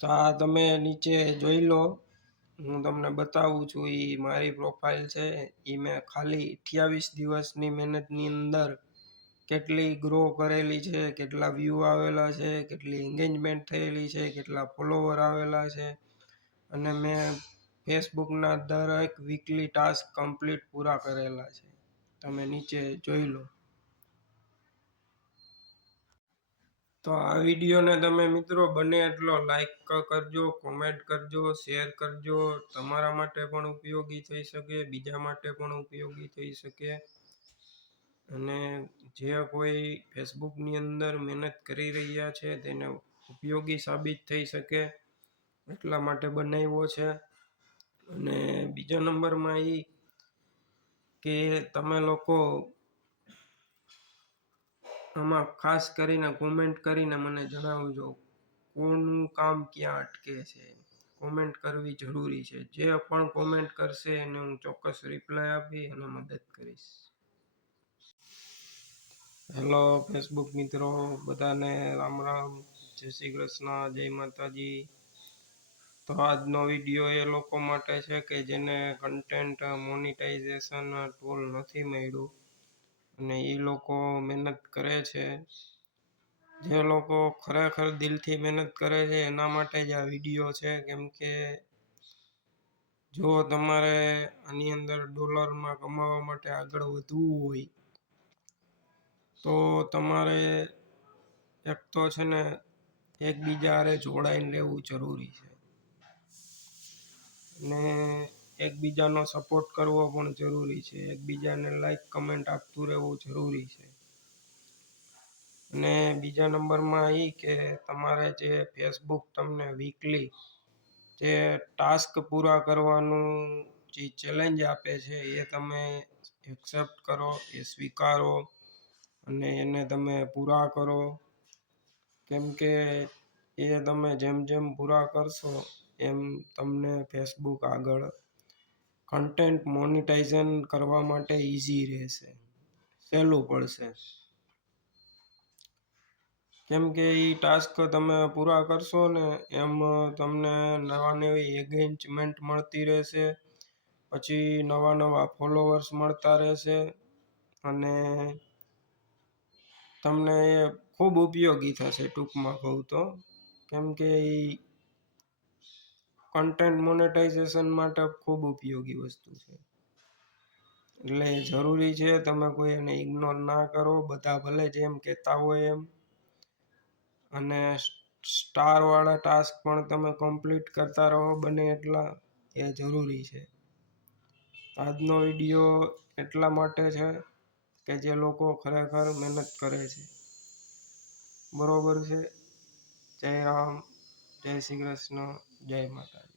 તો આ તમે નીચે જોઈ લો, હું તમને બતાવું છું. એ મારી પ્રોફાઇલ છે. એ મેં ખાલી 28 દિવસની મહેનતની અંદર કેટલી ગ્રો કરેલી છે, કેટલા વ્યૂ આવેલા છે, કેટલી એન્ગેજમેન્ટ થયેલી છે, કેટલા ફોલોવર આવેલા છે, અને મેં ફેસબુકના દરેક વીકલી ટાસ્ક કમ્પ્લીટ પૂરા કરેલા છે. તમે નીચે જોઈ લો. તો આ વિડીયોને તમે મિત્રો બને એટલો લાઈક કરજો, કોમેન્ટ કરજો, શેર કરજો. તમારા માટે પણ ઉપયોગી થઈ શકે, બીજા માટે પણ ઉપયોગી થઈ શકે. અને જે કોઈ ફેસબુકની અંદર મહેનત કરી રહ્યા છે તેને ઉપયોગી સાબિત થઈ શકે એટલા માટે બનાવ્યો છે. અને બીજા નંબરમાં એ કે તમે લોકો આમાં ખાસ કરીને કોમેન્ટ કરીને મને જણાવજો કોનું કામ ક્યાં અટકે છે. કોમેન્ટ કરવી જરૂરી છે. જે પણ કોમેન્ટ કરશે એને હું ચોક્કસ રિપ્લાય આપી અને મદદ કરીશ. હેલો ફેસબુક મિત્રો, બધાને રામ રામ, જય શ્રી કૃષ્ણ, જય માતાજી. તો આજનો વિડીયો એ લોકો માટે છે કે જેને કન્ટેન્ટ મોનિટાઇઝેશન ટૂલ નથી મળ્યું અને એ લોકો મહેનત કરે છે. જે લોકો ખરેખર દિલથી મહેનત કરે છે એના માટે જ આ વિડીયો છે. કેમ કે જો તમારે આની અંદર ડોલરમાં કમાવા માટે આગળ વધવું હોય તો તમારે એક તો છે ને એકબીજા હારે જોડાઈને રહેવું જરૂરી છે, અને એકબીજાનો સપોર્ટ કરવો પણ જરૂરી છે. એકબીજાને લાઈક કમેન્ટ આપતું રહેવું જરૂરી છે. અને બીજા નંબરમાં એ કે તમારે જે ફેસબુક તમને વીકલી જે ટાસ્ક પૂરા કરવાનું જે ચેલેન્જ આપે છે એ તમે એક્સેપ્ટ કરો, એ સ્વીકારો અને એને તમે પૂરા કરો. કેમ કે એ તમે જેમ જેમ પૂરા કરશો એમ તમને ફેસબુક આગળ કન્ટેન્ટ મોનિટાઇઝેશન કરવા માટે ઇઝી રહેશે, સહેલું પડશે. કેમ કે એ ટાસ્ક તમે પૂરા કરશો ને એમ તમને નવા નવી એન્ગેજમેન્ટ મળતી રહેશે, પછી નવા નવા ફોલોવર્સ મળતા રહેશે અને તમને એ ખૂબ ઉપયોગી થશે. ટૂંકમાં કહું તો કેમ કે એ કન્ટેન્ટ મોનેટાઇઝેશન માટે ખૂબ ઉપયોગી વસ્તુ છે. એટલે જરૂરી છે તમે કોઈ એને ઇગ્નોર ના કરો. બધા ભલે જેમ કહેતા હોય એમ, અને સ્ટારવાળા ટાસ્ક પણ તમે કમ્પ્લીટ કરતા રહો બને એટલા, એ જરૂરી છે. આજનો વિડીયો એટલા માટે છે કે જે લોકો ખરેખર મહેનત કરે છે. બરોબર છે. જય રામ, જય શ્રી કૃષ્ણ, જય માતા.